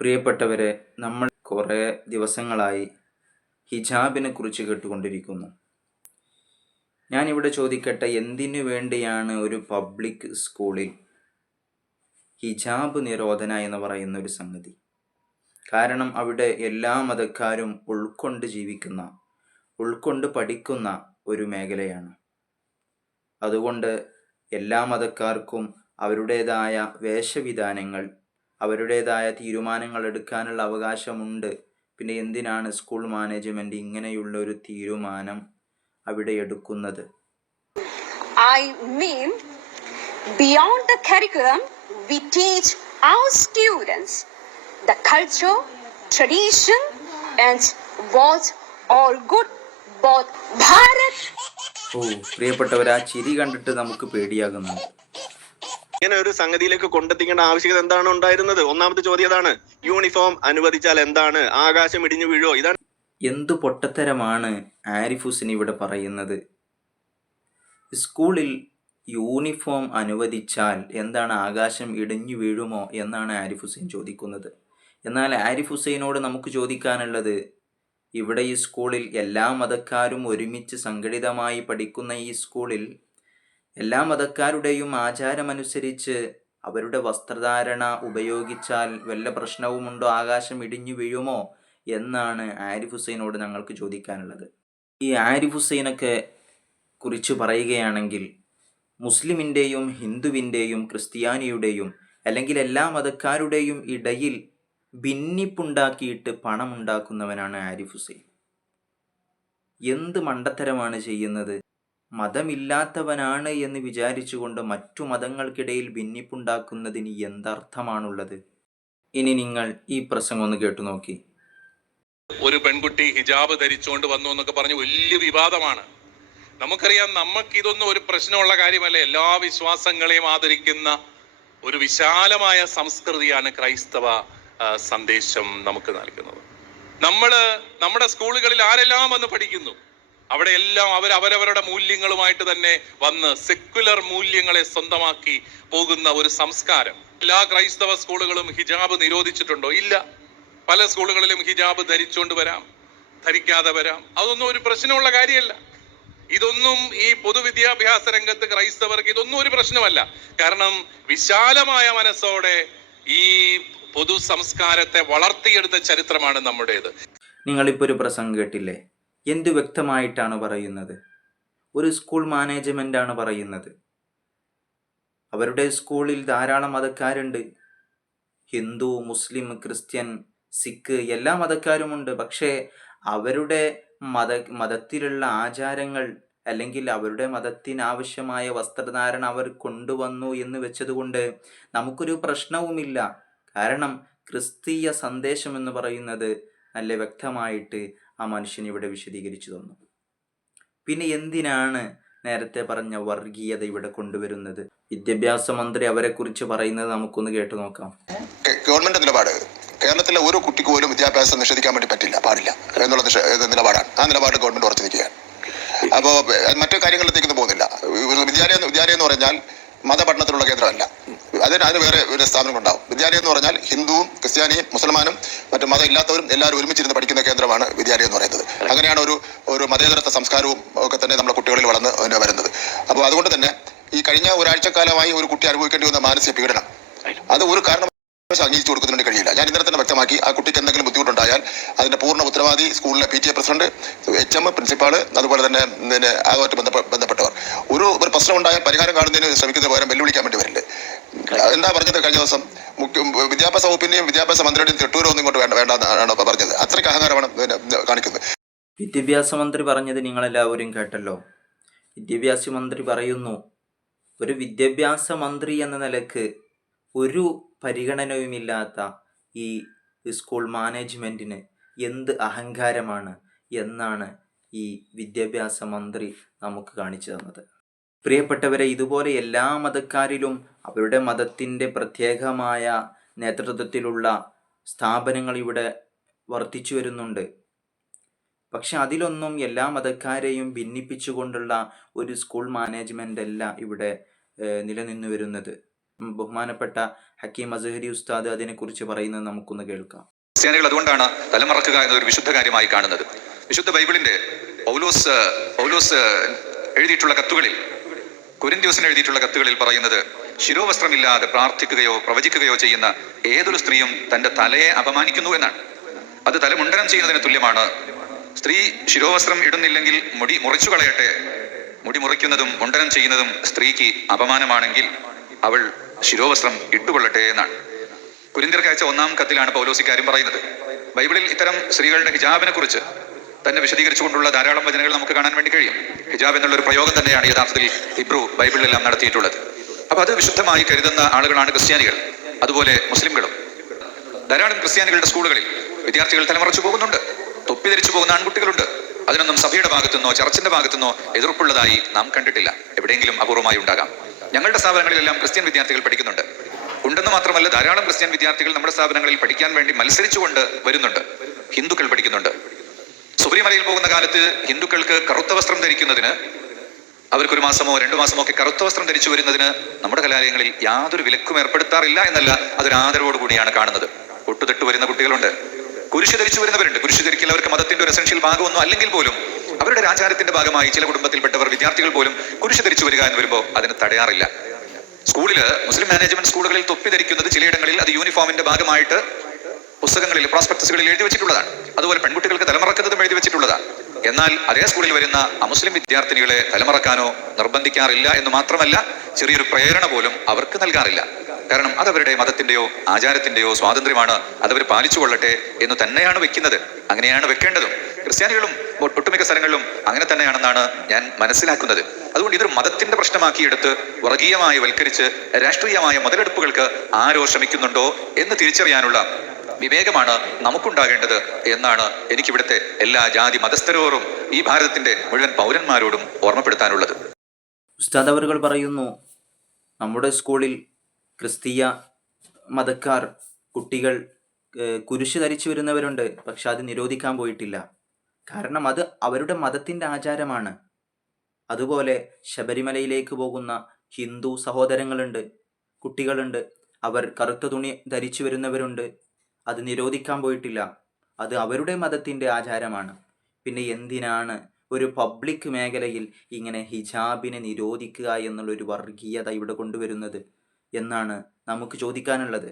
പ്രിയപ്പെട്ടവരെ, നമ്മൾ കുറേ ദിവസങ്ങളായി ഹിജാബിനെ കുറിച്ച് കേട്ടുകൊണ്ടിരിക്കുന്നു. ഞാനിവിടെ ചോദിക്കട്ടെ, എന്തിനു വേണ്ടിയാണ് ഒരു പബ്ലിക് സ്കൂളിൽ ഹിജാബ് നിരോധന എന്ന് പറയുന്ന ഒരു സംഗതി? കാരണം അവിടെ എല്ലാ മതക്കാരും ഉൾക്കൊണ്ട് പഠിക്കുന്ന ഒരു മേഖലയാണ്. അതുകൊണ്ട് എല്ലാ മതക്കാർക്കും അവരുടേതായ വേഷവിധാനങ്ങൾ, അവരുടേതായ തീരുമാനങ്ങൾ എടുക്കാനുള്ള അവകാശമുണ്ട്. പിന്നെ എന്തിനാണ് സ്കൂൾ മാനേജ്മെന്റ് ഇങ്ങനെയുള്ള ഒരു തീരുമാനം അവിടെ എടുക്കുന്നത്? I mean, beyond the curriculum, we teach our students the culture, tradition, and what's all good about Bharat. പ്രിയപ്പെട്ടവർ, ആ ചിരി കണ്ടിട്ട് നമുക്ക് പേടിയാകുന്നുണ്ട്. ഇങ്ങനെ ഒരു സംഗതിയിലേക്ക് കൊണ്ടെത്തിക്കേണ്ട ആവശ്യകത എന്താണ് ഉണ്ടായിരുന്നത്? ഒന്നാമത്തെ ചോദ്യം അതാണ്. യൂണിഫോം അനുവദിച്ചാൽ എന്താണ്? ആകാശം ഇടിഞ്ഞു വീഴോ? ഇതാണ്. എന്തു പൊട്ടത്തരമാണ് ആരിഫ് ഹുസൈൻ ഇവിടെ പറയുന്നത്? സ്കൂളിൽ യൂണിഫോം അനുവദിച്ചാൽ എന്താണ്, ആകാശം ഇടിഞ്ഞു വീഴുമോ എന്നാണ് ആരിഫ് ഹുസൈൻ ചോദിക്കുന്നത്. എന്നാൽ ആരിഫ് ഹുസൈനോട് നമുക്ക് ചോദിക്കാനുള്ളത്, ഇവിടെ ഈ സ്കൂളിൽ എല്ലാ മതക്കാരും ഒരുമിച്ച് സംഘടിതമായി പഠിക്കുന്ന ഈ സ്കൂളിൽ എല്ലാ മതക്കാരുടെയും ആചാരമനുസരിച്ച് അവരുടെ വസ്ത്രധാരണ ഉപയോഗിച്ചാൽ വല്ല പ്രശ്നവുമുണ്ടോ, ആകാശം ഇടിഞ്ഞു വീഴുമോ എന്നാണ് ആരിഫ് ഹുസൈനോട് ഞങ്ങൾക്ക് ചോദിക്കാനുള്ളത്. ഈ ആരിഫ് ഹുസൈനൊക്കെ കുറിച്ച് പറയുകയാണെങ്കിൽ, മുസ്ലിമിൻ്റെയും ഹിന്ദുവിൻ്റെയും ക്രിസ്ത്യാനിയുടെയും അല്ലെങ്കിൽ എല്ലാ മതക്കാരുടെയും ഇടയിൽ ഭിന്നിപ്പുണ്ടാക്കിയിട്ട് പണമുണ്ടാക്കുന്നവനാണ് ആരിഫ് ഹുസൈൻ. എന്ത് മണ്ടത്തരമാണ് ചെയ്യുന്നത്? മതമില്ലാത്തവനാണ് എന്ന് വിചാരിച്ചുകൊണ്ട് മറ്റു മതങ്ങൾക്കിടയിൽ ഭിന്നിപ്പുണ്ടാക്കുന്നതിന് എന്തർത്ഥമാണുള്ളത്? ഇനി നിങ്ങൾ ഈ പ്രസംഗം ഒന്ന് കേട്ടു നോക്കി. ഒരു പെൺകുട്ടി ഹിജാബ് ധരിച്ചുകൊണ്ട് വന്നു എന്നൊക്കെ പറഞ്ഞ് വലിയ വിവാദമാണ്. നമുക്കറിയാം, നമുക്കിതൊന്നും ഒരു പ്രശ്നമുള്ള കാര്യമല്ല. എല്ലാ വിശ്വാസങ്ങളെയും ആദരിക്കുന്ന ഒരു വിശാലമായ സംസ്കൃതിയാണ് ക്രൈസ്തവ സന്ദേശം നമുക്ക് നൽകുന്നത്. നമ്മുടെ സ്കൂളുകളിൽ ആരെല്ലാം വന്ന് പഠിക്കുന്നു, അവിടെയെല്ലാം അവരവരുടെ മൂല്യങ്ങളുമായിട്ട് തന്നെ വന്ന് സെക്യുലർ മൂല്യങ്ങളെ സ്വന്തമാക്കി പോകുന്ന ഒരു സംസ്കാരം. എല്ലാ ക്രൈസ്തവ സ്കൂളുകളും ഹിജാബ് നിരോധിച്ചിട്ടുണ്ടോ? ഇല്ല. പല സ്കൂളുകളിലും ഹിജാബ് ധരിച്ചുകൊണ്ട് വരാം, ധരിക്കാതെ വരാം. അതൊന്നും ഒരു പ്രശ്നമുള്ള കാര്യമല്ല. ഇതൊന്നും ഈ പൊതുവിദ്യാഭ്യാസ രംഗത്ത് ക്രൈസ്തവർക്ക് ഇതൊന്നും ഒരു പ്രശ്നമല്ല. കാരണം വിശാലമായ മനസ്സോടെ ഈ പൊതു സംസ്കാരത്തെ വളർത്തിയെടുത്ത ചരിത്രമാണ് നമ്മുടേത്. നിങ്ങളിപ്പോൾ ഒരു പ്രസംഗം കേട്ടില്ലേ? എന്തു വ്യക്തമായിട്ടാണ് പറയുന്നത്? ഒരു സ്കൂൾ മാനേജ്മെന്റ് ആണ് പറയുന്നത്. അവരുടെ സ്കൂളിൽ ധാരാളം മതക്കാരുണ്ട്. ഹിന്ദു, മുസ്ലിം, ക്രിസ്ത്യൻ, സിഖ് എല്ലാ മതക്കാരുമുണ്ട്. പക്ഷേ അവരുടെ മതത്തിലുള്ള ആചാരങ്ങൾ അല്ലെങ്കിൽ അവരുടെ മതത്തിനാവശ്യമായ വസ്ത്രധാരണ അവർ കൊണ്ടുവന്നു എന്ന് വെച്ചതുകൊണ്ട് നമുക്കൊരു പ്രശ്നവുമില്ല. കാരണം ക്രിസ്തീയ സന്ദേശം എന്ന് പറയുന്നത് നല്ല വ്യക്തമായിട്ട് ആ മനുഷ്യൻ ഇവിടെ വിശദീകരിച്ചു തന്നു. പിന്നെ എന്തിനാണ് നേരത്തെ പറഞ്ഞ വർഗീയത ഇവിടെ കൊണ്ടുവരുന്നത്? വിദ്യാഭ്യാസ മന്ത്രി അവരെ കുറിച്ച് പറയുന്നത് നമുക്കൊന്ന് കേട്ടു നോക്കാം. ഗവൺമെന്റ് നിലപാട്, കേരളത്തിലെ ഓരോ കുട്ടിക്ക് പോലും വിദ്യാഭ്യാസം നിഷേധിക്കാൻ വേണ്ടി പാടില്ല എന്നുള്ള നിലപാടാണ്. ആ നിലപാട് ഗവൺമെന്റ് ഉറച്ചു നിൽക്കുകയാണ്. അപ്പോൾ മറ്റു കാര്യങ്ങളിലേക്കൊന്നും പോകുന്നില്ല. വിദ്യാലയം എന്ന് പറഞ്ഞാൽ മതപഠനത്തിലുള്ള കേന്ദ്രമല്ല. അതിന് വേറെ ഒരു സ്ഥാപനം ഉണ്ടാവും. വിദ്യാലയം എന്ന് പറഞ്ഞാൽ ഹിന്ദുവും ക്രിസ്ത്യാനിയും മുസൽമാനും മറ്റു മതം ഇല്ലാത്തവരും എല്ലാവരും ഒരുമിച്ചിരുന്ന് പഠിക്കുന്ന കേന്ദ്രമാണ് വിദ്യാലയം എന്ന് പറയുന്നത്. അങ്ങനെയാണ് ഒരു മതേതരത്വ സംസ്കാരവും ഒക്കെ തന്നെ നമ്മുടെ കുട്ടികളിൽ വളർന്ന് വരുന്നത്. അപ്പോൾ അതുകൊണ്ട് തന്നെ ഈ കഴിഞ്ഞ ഒരാഴ്ചക്കാലമായി ഒരു കുട്ടി അനുഭവിക്കേണ്ടി വന്ന മാനസിക പീഡനം അത് ഒരു കാരണം അംഗീകരിച്ചു കൊടുക്കുന്നതിന് കഴിയില്ല. ഞാൻ ഇന്നലെ തന്നെ വ്യക്തമാക്കി, ആ കുട്ടിക്ക് എന്തെങ്കിലും ബുദ്ധിമുട്ടുണ്ടായാൽ അതിന്റെ പൂർണ്ണ ഉത്തരവാദി സ്കൂളിലെ PTA പ്രസിഡന്റ്, HM, പ്രിൻസിപ്പാള്, അതുപോലെ തന്നെ അതുമായിട്ട് ബന്ധപ്പെട്ടവർ. ഒരു പ്രശ്നം ഉണ്ടായാൽ പരിഹാരം കാണുന്നതിന് ശ്രമിക്കുന്ന പകരം വെല്ലുവിളിക്കാൻ വേണ്ടി വരില്ലേ? എന്താ പറഞ്ഞത് കഴിഞ്ഞ ദിവസം? വിദ്യാഭ്യാസ വകുപ്പിന്റെയും വിദ്യാഭ്യാസ മന്ത്രിയുടെയും തെട്ടൂരൊന്നും ഇങ്ങോട്ട് വേണ്ടെന്നാണ് പറഞ്ഞത്. അത്രയ്ക്ക് അഹങ്കാരമാണ് കാണിക്കുന്നത്. വിദ്യാഭ്യാസ മന്ത്രി പറഞ്ഞത് നിങ്ങളെല്ലാവരും കേട്ടല്ലോ. വിദ്യാഭ്യാസ മന്ത്രി പറയുന്നു, ഒരു വിദ്യാഭ്യാസ മന്ത്രി എന്ന നിലക്ക് ഒരു പരിഗണനയുമില്ലാത്ത ഈ സ്കൂൾ മാനേജ്മെന്റിന് എന്ത് അഹങ്കാരമാണ് എന്നാണ് ഈ വിദ്യാഭ്യാസ മന്ത്രി നമുക്ക് കാണിച്ചു തന്നത്. പ്രിയപ്പെട്ടവരെ, ഇതുപോലെ എല്ലാ മതക്കാരിലും അവരുടെ മതത്തിൻ്റെ പ്രത്യേകമായ നേതൃത്വത്തിലുള്ള സ്ഥാപനങ്ങൾ ഇവിടെ വർദ്ധിച്ചു വരുന്നുണ്ട്. പക്ഷെ അതിലൊന്നും എല്ലാ മതക്കാരെയും ഭിന്നിപ്പിച്ചുകൊണ്ടുള്ള ഒരു സ്കൂൾ മാനേജ്മെൻ്റ് അല്ല ഇവിടെ നിലനിന്നു വരുന്നത്. ബഹുമാനപ്പെട്ട ഹക്കീം അസ്ഹരി ഉസ്താദ് അതിനെക്കുറിച്ച് പറയുന്നത് നമുക്കൊന്ന് കേൾക്കാം. ക്രിസ്ത്യാനികൾ അതുകൊണ്ടാണ് തലമറക്കുക എന്നൊരു വിശുദ്ധ കാര്യമായി കാണുന്നത്. വിശുദ്ധ ബൈബിളിന്റെ പൗലോസ് എഴുതിയിട്ടുള്ള കത്തുകളിൽ, കൊരിന്ത്യസിന് എഴുതിയിട്ടുള്ള കത്തുകളിൽ പറയുന്നത്, ശിരോവസ്ത്രമില്ലാതെ പ്രാർത്ഥിക്കുകയോ പ്രവചിക്കുകയോ ചെയ്യുന്ന ഏതൊരു സ്ത്രീയും തന്റെ തലയെ അപമാനിക്കുന്നു എന്നാണ്. അത് തലമുണ്ടനം ചെയ്യുന്നതിന് തുല്യമാണ്. സ്ത്രീ ശിരോവസ്ത്രം ഇടുന്നില്ലെങ്കിൽ മുടി മുറിച്ചു കളയട്ടെ. മുടി മുറിക്കുന്നതും മുണ്ടനം ചെയ്യുന്നതും സ്ത്രീക്ക് അപമാനമാണെങ്കിൽ അവൾ ശിരോവസ്ത്രം ഇട്ടുകൊള്ളട്ടെ എന്നാണ്. കൊരിന്ത്യർക്ക് അയച്ച 1-ാം കത്തിലാണ് പൗലോസ് ഇക്കാര്യം പറയുന്നത്. ബൈബിളിൽ ഇത്തരം സ്ത്രീകളുടെ ഹിജാബിനെ കുറിച്ച് തന്നെ വിശദീകരിച്ചുകൊണ്ടുള്ള ധാരാളം വചനങ്ങൾ നമുക്ക് കാണാൻ വേണ്ടി കഴിയും. ഹിജാബ് എന്നുള്ള ഒരു പ്രയോഗം തന്നെയാണ് യഥാർത്ഥത്തിൽ ഹിബ്രു ബൈബിളിലെല്ലാം നടത്തിയിട്ടുള്ളത്. അപ്പൊ അത് വിശുദ്ധമായി കരുതുന്ന ആളുകളാണ് ക്രിസ്ത്യാനികൾ, അതുപോലെ മുസ്ലിംകളും. ധാരാളം ക്രിസ്ത്യാനികളുടെ സ്കൂളുകളിൽ വിദ്യാർത്ഥികൾ തലമറച്ചു പോകുന്നുണ്ട്, തൊപ്പി ധരിച്ചു പോകുന്ന ആൺകുട്ടികളുണ്ട്. അതിനൊന്നും സഭയുടെ ഭാഗത്തുനിന്നോ ചർച്ചിന്റെ ഭാഗത്തുനിന്നോ എതിർപ്പുള്ളതായി നാം കണ്ടിട്ടില്ല. എവിടെയെങ്കിലും അപൂർവമായി ഉണ്ടാകാം. ഞങ്ങളുടെ സ്ഥാപനങ്ങളിലെല്ലാം ക്രിസ്ത്യൻ വിദ്യാർത്ഥികൾ പഠിക്കുന്നുണ്ട്. ഉണ്ടെന്ന് മാത്രമല്ല, ധാരാളം ക്രിസ്ത്യൻ വിദ്യാർത്ഥികൾ നമ്മുടെ സ്ഥാപനങ്ങളിൽ പഠിക്കാൻ വേണ്ടി മത്സരിച്ചുകൊണ്ട് വരുന്നുണ്ട്. ഹിന്ദുക്കൾ പഠിക്കുന്നുണ്ട്. ശബരിമലയിൽ പോകുന്ന കാലത്ത് ഹിന്ദുക്കൾക്ക് കറുത്ത വസ്ത്രം ധരിക്കുന്നതിന്, അവർക്ക് 1 മാസമോ 2 മാസമോ ഒക്കെ കറുത്ത വസ്ത്രം ധരിച്ചു വരുന്നതിന് നമ്മുടെ കലാലയങ്ങളിൽ യാതൊരു വിലക്കും ഏർപ്പെടുത്താറില്ല എന്നല്ല, അതൊരു ആദരവോട് കൂടിയാണ് കാണുന്നത്. ഒട്ടുതെട്ട് വരുന്ന കുട്ടികളുണ്ട്, കുരിശ് ധരിച്ചു വരുന്നവരുണ്ട്. കുരിശ് ധരിക്കൽ അവർക്ക് മതത്തിന്റെ ഒരു എസൻഷ്യൽ ഭാഗമൊന്നും അല്ലെങ്കിൽ പോലും അവരുടെ ഒരു ആചാരത്തിന്റെ ഭാഗമായി ചില കുടുംബത്തിൽപ്പെട്ടവർ, വിദ്യാർത്ഥികൾ പോലും കുരിശ് ധരിച്ചു വരിക എന്ന് വരുമ്പോൾ അതിന് തടയാറില്ല. സ്കൂളില്, മുസ്ലിം മാനേജ്മെന്റ് സ്കൂളുകളിൽ തൊപ്പി ധരിക്കുന്നത് ചിലയിടങ്ങളിൽ അത് യൂണിഫോമിന്റെ ഭാഗമായിട്ട് പുസ്തകങ്ങളിൽ, പ്രോസ്പെക്ടസുകളിൽ എഴുതി വെച്ചിട്ടുള്ളതാണ്. അതുപോലെ പെൺകുട്ടികൾക്ക് തലമറക്കുന്നതും എഴുതി വെച്ചിട്ടുള്ളതാണ്. എന്നാൽ അതേ സ്കൂളിൽ വരുന്ന അമുസ്ലിം വിദ്യാർത്ഥിനികളെ തലമറക്കാനോ നിർബന്ധിക്കാറില്ല എന്ന് മാത്രമല്ല, ചെറിയൊരു പ്രേരണ പോലും അവർക്ക് നൽകാറില്ല. കാരണം അതവരുടെ മതത്തിന്റെയോ ആചാരത്തിന്റെയോ സ്വാതന്ത്ര്യമാണ്, അതവർ പാലിച്ചു കൊള്ളട്ടെ എന്ന് തന്നെയാണ് വെക്കുന്നത്. അങ്ങനെയാണ് വെക്കേണ്ടതും. ക്രിസ്ത്യാനികളും ഒട്ടുമിക്ക സ്ഥലങ്ങളിലും അങ്ങനെ തന്നെയാണെന്നാണ് ഞാൻ മനസ്സിലാക്കുന്നത്. അതുകൊണ്ട് ഇതൊരു മതത്തിന്റെ പ്രശ്നമാക്കിയെടുത്ത് വർഗീയമായി വൽക്കരിച്ച് രാഷ്ട്രീയമായ മുതലെടുപ്പുകൾക്ക് ആരോ ശ്രമിക്കുന്നുണ്ടോ എന്ന് തിരിച്ചറിയാനുള്ള വിവേകമാണ് നമുക്കുണ്ടാകേണ്ടത് എന്നാണ് എനിക്കിവിടുത്തെ എല്ലാ ജാതി മതസ്ഥരോടും ഈ ഭാരതത്തിന്റെ മുഴുവൻ പൗരന്മാരോടും ഓർമ്മപ്പെടുത്താനുള്ളത്. ഉസ്താദ് അവറുകൾ പറയുന്നു, നമ്മുടെ സ്കൂളിൽ ക്രിസ്തീയ മതക്കാർ കുട്ടികൾ കുരിശ് ധരിച്ചു വരുന്നവരുണ്ട്. പക്ഷെ അത് നിരോധിക്കാൻ പോയിട്ടില്ല. കാരണം അത് അവരുടെ മതത്തിൻ്റെ ആചാരമാണ്. അതുപോലെ ശബരിമലയിലേക്ക് പോകുന്ന ഹിന്ദു സഹോദരങ്ങളുണ്ട്, കുട്ടികളുണ്ട്. അവർ കറുത്ത തുണി ധരിച്ചു വരുന്നവരുണ്ട്. അത് നിരോധിക്കാൻ പോയിട്ടില്ല. അത് അവരുടെ മതത്തിൻ്റെ ആചാരമാണ്. പിന്നെ എന്തിനാണ് ഒരു പബ്ലിക് മേഖലയിൽ ഇങ്ങനെ ഹിജാബിനെ നിരോധിക്കുക എന്നുള്ളൊരു വർഗീയത ഇവിടെ കൊണ്ടുവരുന്നത് എന്നാണ് നമുക്ക് ചോദിക്കാനുള്ളത്.